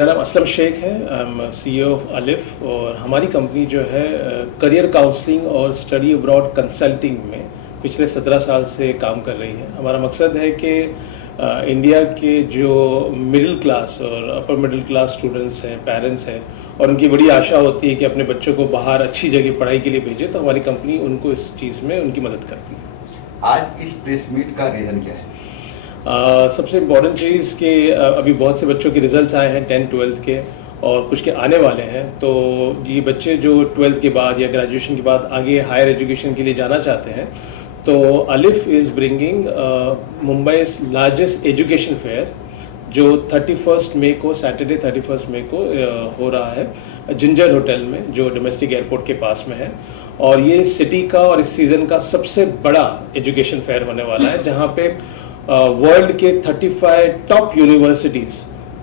मेरा नाम असलम शेख है। आई एम CEO ऑफ अलिफ और हमारी कंपनी जो है करियर काउंसलिंग और स्टडी अब्रॉड कंसल्टिंग में पिछले 17 साल से काम कर रही है। हमारा मकसद है कि इंडिया के जो मिडिल क्लास और अपर मिडिल क्लास स्टूडेंट्स हैं, पेरेंट्स हैं, और उनकी बड़ी आशा होती है कि अपने बच्चों को बाहर अच्छी जगह पढ़ाई के लिए भेजें, तो हमारी कंपनी उनको इस चीज़ में उनकी मदद करती है। आज इस प्रेस मीट का रीज़न क्या है? सबसे इम्पॉर्टेंट चीज़ कि अभी बहुत से बच्चों के रिजल्ट्स आए हैं 10th-12th के, और कुछ के आने वाले हैं। तो ये बच्चे जो 12th के बाद या ग्रेजुएशन के बाद आगे हायर एजुकेशन के लिए जाना चाहते हैं, तो अलिफ is bringing मुंबई's largest education fair, जो 31 मई को, सैटरडे 31 मई को हो रहा है जिंजर होटल में, जो डोमेस्टिक एयरपोर्ट के पास में है। और ये सिटी का और इस सीज़न का सबसे बड़ा एजुकेशन फेयर होने वाला है, जहाँ पे वर्ल्ड के 35 टॉप यूनिवर्सिटीज़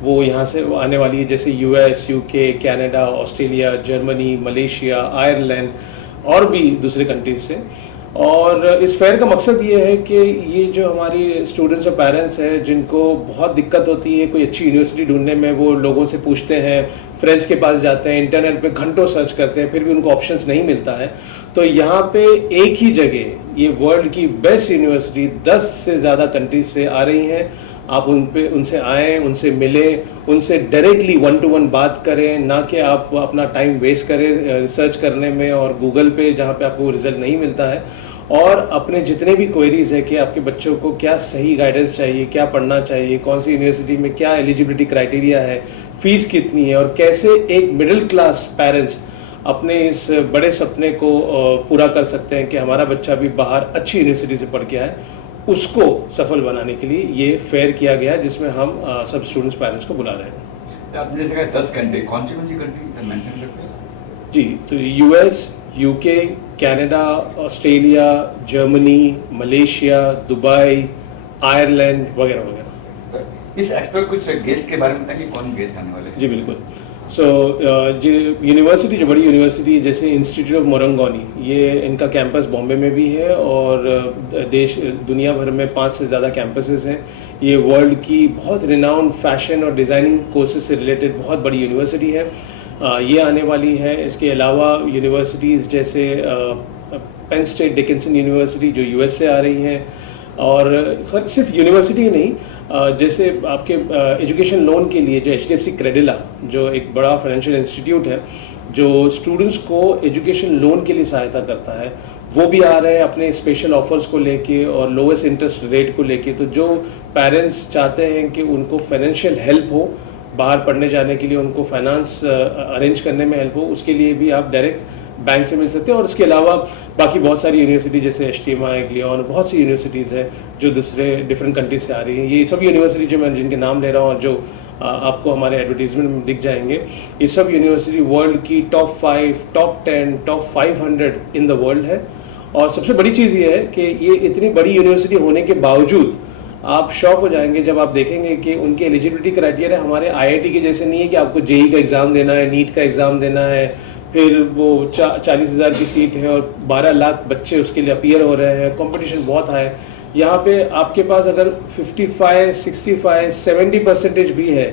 वो यहाँ से आने वाली है, जैसे US, UK, Canada, Australia, Germany, Malaysia, Ireland और भी दूसरे कंट्रीज से। और इस फेयर का मकसद ये है कि ये जो हमारी स्टूडेंट्स और पेरेंट्स हैं जिनको बहुत दिक्कत होती है कोई अच्छी यूनिवर्सिटी ढूंढने में, वो लोगों से पूछते हैं, फ्रेंड्स के पास जाते हैं, इंटरनेट पे घंटों सर्च करते हैं, फिर भी उनको ऑप्शंस नहीं मिलता है। तो यहाँ पे एक ही जगह ये वर्ल्ड की बेस्ट यूनिवर्सिटी 10 से ज़्यादा कंट्रीज से आ रही हैं। आप उनसे आएँ, उनसे मिलें, उनसे डायरेक्टली 1-to-1 बात करें, ना कि आप अपना टाइम वेस्ट करें रिसर्च करने में और गूगल पे जहाँ पे आपको रिजल्ट नहीं मिलता है। और अपने जितने भी क्वेरीज है कि आपके बच्चों को क्या सही गाइडेंस चाहिए, क्या पढ़ना चाहिए, कौन सी यूनिवर्सिटी में क्या एलिजिबिलिटी क्राइटेरिया है, फीस कितनी है, और कैसे एक मिडिल क्लास पेरेंट्स अपने इस बड़े सपने को पूरा कर सकते हैं कि हमारा बच्चा भी बाहर अच्छी यूनिवर्सिटी से पढ़ के आए, उसको सफल बनाने के लिए ये फेयर किया गया है, जिसमें हम सब स्टूडेंट्स पेरेंट्स को बुला रहे हैं। तो आपने जैसे कहा 10 कंट्री, कौन सी कंट्री मेंशन कर सकते हैं? जी, तो US, UK, Canada, Australia, Germany, Malaysia, Dubai, Ireland वगैरह वगैरह। तो इस एक्सपो कुछ गेस्ट के बारे में बताइए, कौन गेस्ट आने वाले हैं? जी बिल्कुल। जो यूनिवर्सिटी, जो बड़ी यूनिवर्सिटी जैसे इंस्टीट्यूट ऑफ मोरंगोनी, ये इनका कैंपस बॉम्बे में भी है और दुनिया भर में 5 से ज़्यादा कैंपसेस हैं। ये वर्ल्ड की बहुत रिनाउंड फैशन और डिज़ाइनिंग कोर्सेज से रिलेटेड बहुत बड़ी यूनिवर्सिटी है। ये आने वाली है। इसके अलावा यूनिवर्सिटीज़ जैसे पेन स्टेट डिकिंसन यूनिवर्सिटी जो US से आ रही हैं, और सिर्फ यूनिवर्सिटी ही नहीं, जैसे आपके एजुकेशन लोन के लिए जो HDFC क्रेडिला, जो एक बड़ा फाइनेंशियल इंस्टीट्यूट है जो स्टूडेंट्स को एजुकेशन लोन के लिए सहायता करता है, वो भी आ रहे हैं अपने स्पेशल ऑफर्स को लेके और लोएस्ट इंटरेस्ट रेट को लेके। तो जो पेरेंट्स चाहते हैं कि उनको फाइनेंशियल हेल्प हो, बाहर पढ़ने जाने के लिए उनको फाइनेंस अरेंज करने में हेल्प हो, उसके लिए भी आप डायरेक्ट बैंक से मिल सकते हैं। और इसके अलावा बाकी बहुत सारी यूनिवर्सिटी जैसे HTMI, ग्लियन, बहुत सी यूनिवर्सिटीज़ हैं जो दूसरे डिफरेंट कंट्रीज से आ रही हैं। ये सब यूनिवर्सिटी जो मैं जिनके नाम ले रहा हूँ और जो आपको हमारे एडवर्टीजमेंट में दिख जाएंगे, ये सब यूनिवर्सिटी वर्ल्ड की top 5, top 10, top 500 in the world है। और सबसे बड़ी चीज़ ये है कि ये इतनी बड़ी यूनिवर्सिटी होने के बावजूद आप शॉक हो जाएंगे जब आप देखेंगे कि उनके एलिजिबिलिटी क्राइटेरिया हमारे IIT के जैसे नहीं है कि आपको JEE का एग्ज़ाम देना है, नीट का एग्ज़ाम देना है, फिर वो 40,000 की सीट है और 12 लाख बच्चे उसके लिए अपीयर हो रहे हैं, कंपटीशन बहुत हाई। यहाँ पे आपके पास अगर 55, 65, 70% भी है,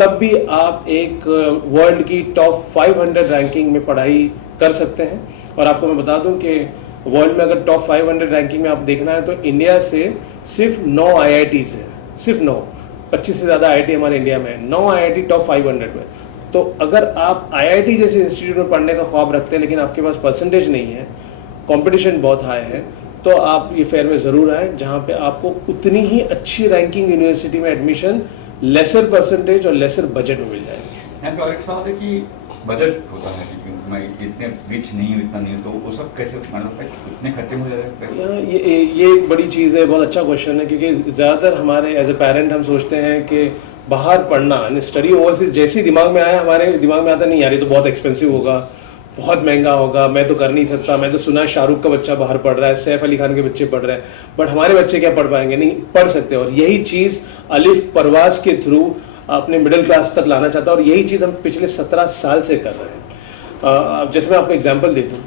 तब भी आप एक वर्ल्ड की टॉप 500 रैंकिंग में पढ़ाई कर सकते हैं। और आपको मैं बता दूं कि वर्ल्ड में अगर टॉप 500 रैंकिंग में आप देखना है तो इंडिया से सिर्फ 9 IITs हैं, सिर्फ 9, 25 से ज़्यादा IIT हमारे इंडिया में है, 9 IIT टॉप 500 में। तो अगर आप IIT जैसे इंस्टीट्यूट में पढ़ने का ख्वाब रखते हैं लेकिन आपके पास परसेंटेज नहीं है, कंपटीशन बहुत हाई है, तो आप ये फेयर में ज़रूर आएँ, जहाँ पे आपको उतनी ही अच्छी रैंकिंग यूनिवर्सिटी में एडमिशन लेसर परसेंटेज और लेसर बजट में मिल जाएगी। यहाँ पे और एक सवाल है कि बजट होता है, क्योंकि मैं इतने रिच नहीं हूँ, इतना नहीं हूँ, तो वो सब कैसे मतलब इतने खर्चे में हो जाते हैं? ये एक बड़ी चीज़ है, बहुत अच्छा क्वेश्चन है, क्योंकि ज़्यादातर हमारे एज ए पेरेंट हम सोचते हैं कि बाहर पढ़ना, स्टडी ओवरसीज जैसे दिमाग में आया, हमारे दिमाग में आता नहीं यार ये तो बहुत एक्सपेंसिव होगा, बहुत महंगा होगा, मैं तो कर नहीं सकता, मैं तो सुना शाहरुख का बच्चा बाहर पढ़ रहा है, सैफ अली खान के बच्चे पढ़ रहे हैं, बट हमारे बच्चे क्या पढ़ पाएंगे? नहीं पढ़ सकते। और यही चीज़ अलिफ परवाज के थ्रू अपने मिडिल क्लास तक लाना चाहता है, और यही चीज़ हम पिछले 17 साल से कर रहे हैं। जैसे मैं आपको एग्जांपल दे दूँ,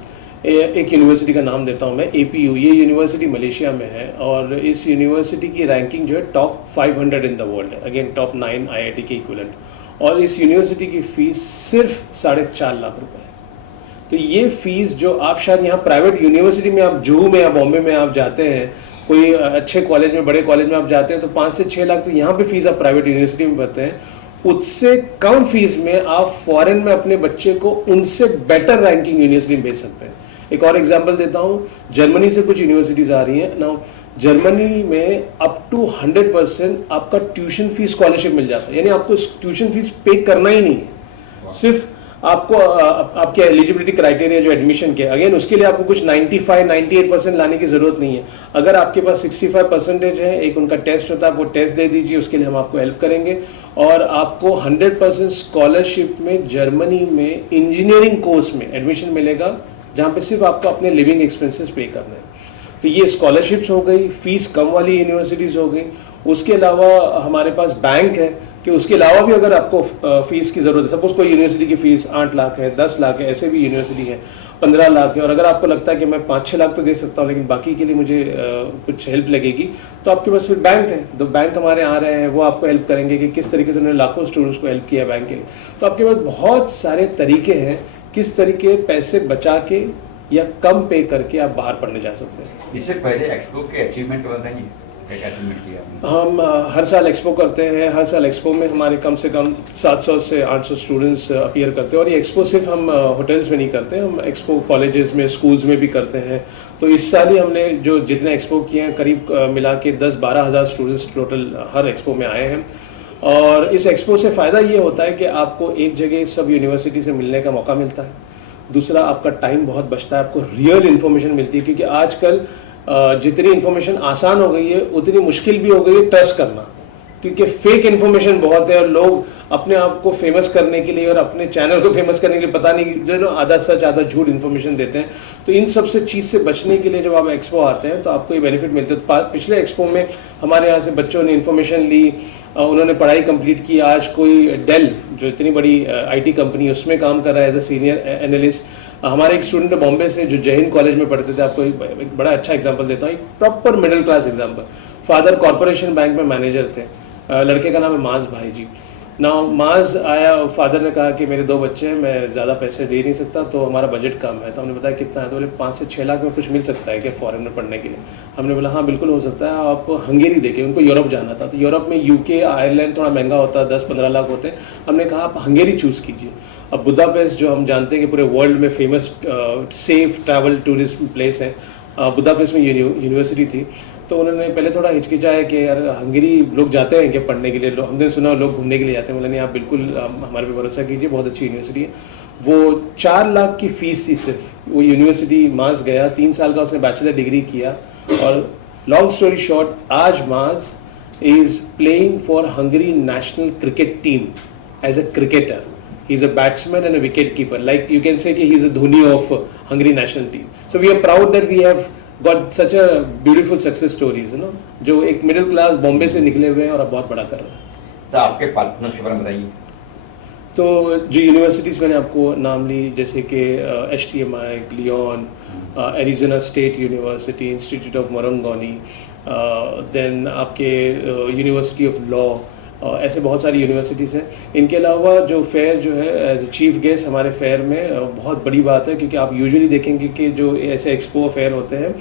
एक यूनिवर्सिटी का नाम देता हूँ मैं, APU। ये यूनिवर्सिटी मलेशिया में है और इस यूनिवर्सिटी की रैंकिंग जो है टॉप 500 इन द वर्ल्ड है, अगेन टॉप 9 IIT के इक्विवेलेंट। और इस यूनिवर्सिटी की फ़ीस सिर्फ 4.5 लाख रुपए है। तो ये फ़ीस जो आप शायद यहाँ प्राइवेट यूनिवर्सिटी में, आप जुहू में या बॉम्बे में आप जाते हैं, कोई अच्छे कॉलेज में, बड़े कॉलेज में आप जाते हैं तो 5 से 6 लाख तो यहाँ पे फीस आप प्राइवेट यूनिवर्सिटी में भरते हैं। उससे कम फीस में आप फॉरेन में अपने बच्चे को उनसे बेटर रैंकिंग यूनिवर्सिटी में भेज सकते हैं। एक और एग्जांपल देता हूँ, जर्मनी से कुछ यूनिवर्सिटीज आ रही हैं ना। जर्मनी में अप टू 100% आपका ट्यूशन फीस स्कॉलरशिप मिल जाता है, यानी आपको ट्यूशन फीस पे करना ही नहीं है। सिर्फ आपको आपके एलिजिबिलिटी क्राइटेरिया जो एडमिशन के, अगेन उसके लिए आपको कुछ 95-98% लाने की जरूरत नहीं है। अगर आपके पास 65% है, एक उनका टेस्ट होता है, आप वो टेस्ट दे दीजिए, उसके लिए हम आपको हेल्प करेंगे और आपको 100% स्कॉलरशिप में जर्मनी में इंजीनियरिंग कोर्स में एडमिशन मिलेगा, जहाँ पे सिर्फ आपको अपने लिविंग एक्सपेंसेस पे करना है। तो ये स्कॉलरशिप्स हो गई, फीस कम वाली यूनिवर्सिटीज़ हो गई। उसके अलावा हमारे पास बैंक है कि उसके अलावा भी अगर आपको फीस की ज़रूरत है, सपोज कोई यूनिवर्सिटी की फ़ीस 8 लाख है, 10 लाख है, ऐसे भी यूनिवर्सिटी है 15 लाख है, और अगर आपको लगता है कि मैं 5-6 लाख तो दे सकता हूँ लेकिन बाकी के लिए मुझे कुछ हेल्प लगेगी, तो आपके पास फिर बैंक है। तो बैंक हमारे आ रहे हैं, वो आपको हेल्प करेंगे कि किस तरीके से उन्होंने लाखों स्टूडेंट्स को हेल्प किया बैंक के लिए। तो आपके पास बहुत सारे तरीके हैं किस तरीके पैसे बचा के या कम पे करके आप बाहर पढ़ने जा सकते हैं। इससे पहले एक्सपो के अचीवमेंट बताइए, क्या अचीवमेंट किया आपने? हम हर साल एक्सपो करते हैं। हर साल एक्सपो में हमारे कम से कम 700 से 800 स्टूडेंट्स अपीयर करते हैं, और ये एक्सपो सिर्फ हम होटल्स में नहीं करते, हम एक्सपो कॉलेजेस में, स्कूल्स में भी करते हैं। तो इस साल ही हमने जो जितने एक्सपो किए हैं, करीब मिला के 10-12 हज़ार स्टूडेंट्स टोटल हर एक्सपो में आए हैं। और इस एक्सपो से फ़ायदा ये होता है कि आपको एक जगह सब यूनिवर्सिटी से मिलने का मौका मिलता है। दूसरा, आपका टाइम बहुत बचता है, आपको रियल इन्फॉर्मेशन मिलती है, क्योंकि आजकल जितनी इन्फॉर्मेशन आसान हो गई है उतनी मुश्किल भी हो गई है ट्रस्ट करना, क्योंकि फेक इन्फॉर्मेशन बहुत है और लोग अपने आप को फेमस करने के लिए और अपने चैनल को फेमस करने के लिए पता नहीं जो आधा सच आधा झूठ इन्फॉर्मेशन देते हैं। तो इन सब से चीज़ से बचने के लिए जब आप एक्सपो आते हैं तो आपको ये बेनिफिट मिलते हैं। पिछले एक्सपो में हमारे यहाँ से बच्चों ने इन्फॉर्मेशन ली, उन्होंने पढ़ाई कंप्लीट की। आज कोई डेल जो इतनी बड़ी आईटी कंपनी, उसमें काम कर रहा है एज ए सीनियर एनालिस्ट। हमारे एक स्टूडेंट बॉम्बे से जो जय हिंद कॉलेज में पढ़ते थे, आपको एक बड़ा अच्छा एग्जांपल देता हूँ, एक proper middle class example. Father corporation bank में मैनेजर थे, लड़के का नाम है माज भाई जी। ना माज आया, फादर ने कहा कि मेरे 2 बच्चे हैं, मैं ज़्यादा पैसे दे नहीं सकता, तो हमारा बजट कम है। तो हमने बताया कितना है, तो बोले 5 से 6 लाख में कुछ मिल सकता है क्या फॉरेन में पढ़ने के लिए। हमने बोला हाँ बिल्कुल हो सकता है, आप हंगेरी देखें। उनको यूरोप जाना था, तो यूरोप में यूके, आयरलैंड थोड़ा महंगा होता है, 10-15 लाख होते हैं। हमने कहा आप हंगेरी चूज़ कीजिए। अब बुदापेस्ट जो हम जानते हैं कि पूरे वर्ल्ड में famous safe travel tourist place है, बुदापेस्ट में यूनिवर्सिटी थी। तो उन्होंने पहले थोड़ा हिचकिचाया कि यार हंगेरी लोग जाते हैं क्या पढ़ने के लिए, हमने सुना लोग घूमने के लिए जाते हैं। बोला नहीं, आप बिल्कुल हमारे पे भरोसा कीजिए, बहुत अच्छी यूनिवर्सिटी है। वो 4 लाख की फीस थी सिर्फ, वो यूनिवर्सिटी मास गया, 3 साल का उसने बैचलर डिग्री किया। और लॉन्ग स्टोरी शॉर्ट, आज मास is playing for Hungary national cricket team as a cricketer. He is a batsman and a wicket keeper. Like you can say कि he is a Dhoni of Hungary national team. So we are proud that we have got such a beautiful success stories, you know, जो एक middle class Bombay से निकले हुए हैं और अब बहुत बड़ा कर रहे हैं। तो आपके पार्टनर्स के बारे में बताइए। तो जो यूनिवर्सिटीज़ मैंने आपको नाम ली, जैसे कि HTMI, Leon, Arizona state university, institute of Marangoni, then आपके यूनिवर्सिटी ऑफ लॉ, ऐसे बहुत सारी यूनिवर्सिटीज़ हैं। इनके अलावा जो फेयर जो है एज ए चीफ गेस्ट हमारे फेयर में बहुत बड़ी बात है, क्योंकि आप यूजुअली देखेंगे कि जो ऐसे एक्सपो फेयर होते हैं,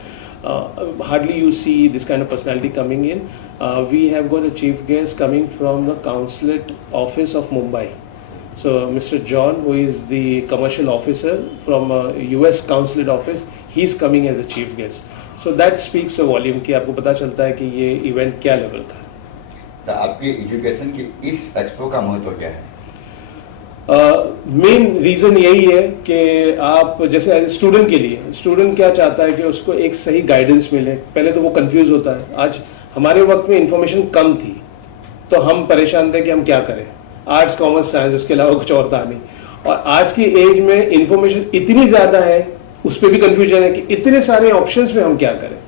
hardly you see this kind of personality coming in. We have got a chief guest coming from the consulate office of Mumbai. So Mr. John, who is the commercial officer from US consulate office, he is coming as a chief guest. So that speaks a volume कि आपको पता चलता है कि ये event क्या level का है। तो आपके एजुकेशन की इस एक्सपो का महत्व क्या है? मेन रीज़न यही है कि आप जैसे स्टूडेंट के लिए, स्टूडेंट क्या चाहता है कि उसको एक सही गाइडेंस मिले। पहले तो वो कंफ्यूज होता है। आज हमारे वक्त में इंफॉर्मेशन कम थी तो हम परेशान थे कि हम क्या करें, आर्ट्स कॉमर्स साइंस, उसके अलावा कुछ और था नहीं। और आज की एज में इंफॉर्मेशन इतनी ज़्यादा है, उस पर भी कंफ्यूजन है कि इतने सारे ऑप्शंस में हम क्या करें।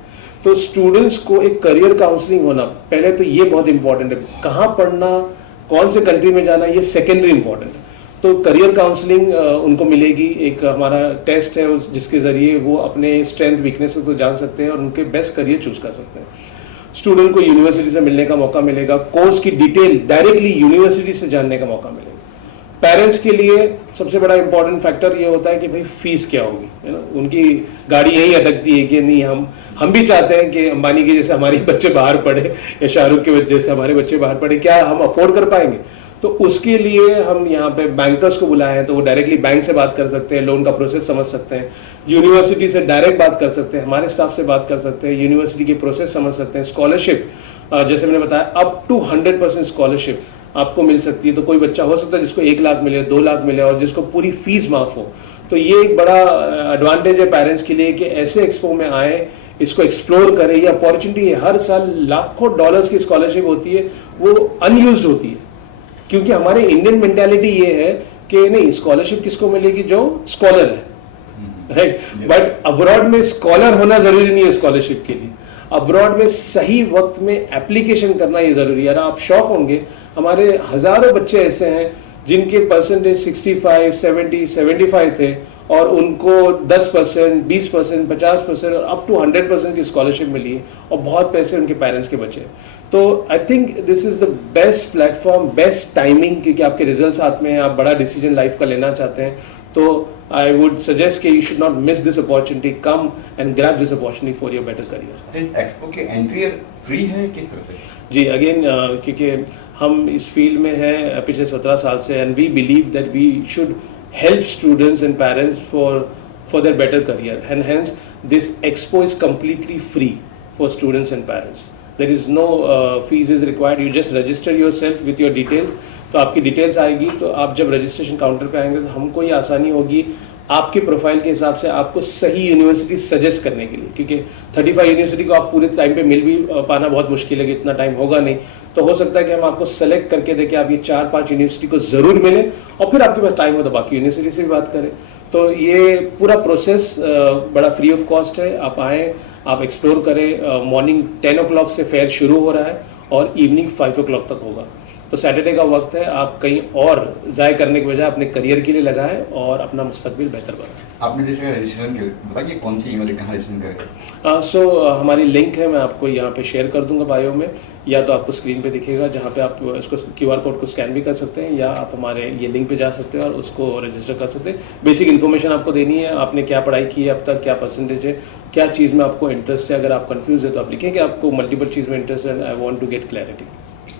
तो स्टूडेंट्स को एक करियर काउंसलिंग होना, पहले तो ये बहुत इंपॉर्टेंट है। कहाँ पढ़ना, कौन से कंट्री में जाना, ये सेकेंडरी इंपॉर्टेंट है। तो करियर काउंसलिंग उनको मिलेगी। एक हमारा टेस्ट है जिसके ज़रिए वो अपने स्ट्रेंथ वीकनेस को जान सकते हैं और उनके बेस्ट करियर चूज कर सकते हैं। स्टूडेंट को यूनिवर्सिटी से मिलने का मौका मिलेगा, कोर्स की डिटेल डायरेक्टली यूनिवर्सिटी से जानने का मौका मिलेगा। पेरेंट्स के लिए सबसे बड़ा इंपॉर्टेंट फैक्टर ये होता है कि भाई फीस क्या होगी, है ना। उनकी गाड़ी यही अटकती है कि नहीं, हम भी चाहते हैं कि अंबानी के जैसे हमारे बच्चे बाहर पढ़े या शाहरुख के जैसे हमारे बच्चे बाहर पढ़े, क्या हम अफोर्ड कर पाएंगे? तो उसके लिए हम यहाँ पे बैंकर्स को बुलाए हैं, तो वो डायरेक्टली बैंक से बात कर सकते हैं, लोन का प्रोसेस समझ सकते हैं, यूनिवर्सिटी से डायरेक्ट बात कर सकते हैं, हमारे स्टाफ से बात कर सकते हैं, यूनिवर्सिटी की प्रोसेस समझ सकते हैं। स्कॉलरशिप जैसे मैंने बताया अप टू 100% स्कॉलरशिप आपको मिल सकती है। तो कोई बच्चा हो सकता है जिसको 1 लाख मिले, 2 लाख मिले और जिसको पूरी फीस माफ हो। तो ये एक बड़ा एडवांटेज है पेरेंट्स के लिए कि ऐसे एक्सपो में आए, इसको एक्सप्लोर करें। ये अपॉर्चुनिटी है, हर साल लाखों डॉलर्स की स्कॉलरशिप होती है, वो अनयूज्ड होती है, क्योंकि हमारे इंडियन मेंटालिटी ये है कि नहीं, स्कॉलरशिप किसको मिलेगी? जो स्कॉलर है, राइट। बट अब्रॉड में स्कॉलर होना जरूरी नहीं है स्कॉलरशिप के लिए। अब्रॉड में सही वक्त में एप्लीकेशन करना ये जरूरी है। आप शॉक होंगे, हमारे हजारों बच्चे ऐसे हैं जिनके परसेंटेज 65, 70, 75 थे और उनको 10%, 20%, 50% और अप टू 100% की स्कॉलरशिप मिली है और बहुत पैसे उनके पेरेंट्स के बचे। तो I think this is the best platform, best timing, क्योंकि आपके रिजल्ट्स हाथ में हैं, आप बड़ा डिसीजन लाइफ का लेना चाहते हैं। तो आई वुड सजेस्ट कि you should not miss this opportunity, come and grab this opportunity for your better career. इस एक्सपो की एंट्री फ्री है किस तरह से? जी, अगेन क्योंकि हम इस फील्ड में हैं पिछले 17 साल से, and we believe that we should help students and parents for their better career, and hence this expo is completely free for students and parents. There is no fees is required. You just register yourself with your details. तो आपकी details आएगी, तो आप जब registration counter पे आएंगे तो हमको ये आसानी होगी आपके प्रोफाइल के हिसाब से आपको सही यूनिवर्सिटी सजेस्ट करने के लिए, क्योंकि 35 यूनिवर्सिटी को आप पूरे टाइम पे मिल भी पाना बहुत मुश्किल है, इतना टाइम होगा नहीं। तो हो सकता है कि हम आपको सेलेक्ट करके दें कि आप ये 4-5 यूनिवर्सिटी को जरूर मिले, और फिर आपके पास टाइम हो तो बाकी यूनिवर्सिटी से भी बात करें। तो ये पूरा प्रोसेस बड़ा फ्री ऑफ कॉस्ट है। आप आएँ, आप एक्सप्लोर करें। मॉर्निंग 10 o'clock से फेयर शुरू हो रहा है और इवनिंग 5 o'clock तक होगा। तो सैटरडे का वक्त है, आप कहीं और ज़ाय करने के बजाय अपने करियर के लिए लगाएं और अपना मुस्तकबिल बेहतर बनाएं। आपने जैसे रजिस्ट्रेशन बताइए, कौन सी ईमेल कहाँ रजिस्ट्रेशन करें? हमारी लिंक है, मैं आपको यहाँ पे शेयर कर दूंगा बायो में, या तो आपको स्क्रीन पे दिखेगा जहाँ पे आप इसको QR कोड को स्कैन भी कर सकते हैं, या आप हमारे ये लिंक पे जा सकते हैं और उसको रजिस्टर कर सकते हैं। बेसिक इन्फॉर्मेशन आपको देनी है, आपने क्या पढ़ाई की है अब तक, क्या परसेंटेज है, क्या चीज़ में आपको इंटरेस्ट है। अगर आप कन्फ्यूज है तो आप लिखें कि आपको मल्टीपल चीज़ में इंटरेस्ट है, I want to get clarity.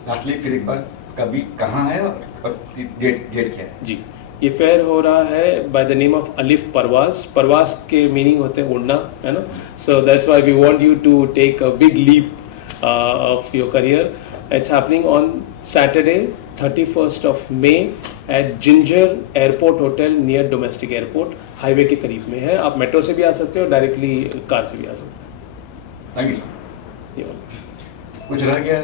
Lastly फिर एक बार, कभी कहाँ है और डेट क्या है? जी, ये फेयर हो रहा है बाय द नेम ऑफ अलिफ परवाज। परवाज के मीनिंग होते हैं उड़ना, है ना। So that's why we want you to take a big leap of your career. It's happening on Saturday 31st of May at Ginger airport hotel near domestic airport, highway के करीब में है। आप मेट्रो से भी आ सकते हो, डायरेक्टली कार से भी आ सकते हो। Thank you sir. ये वाला कुछ रह गया है?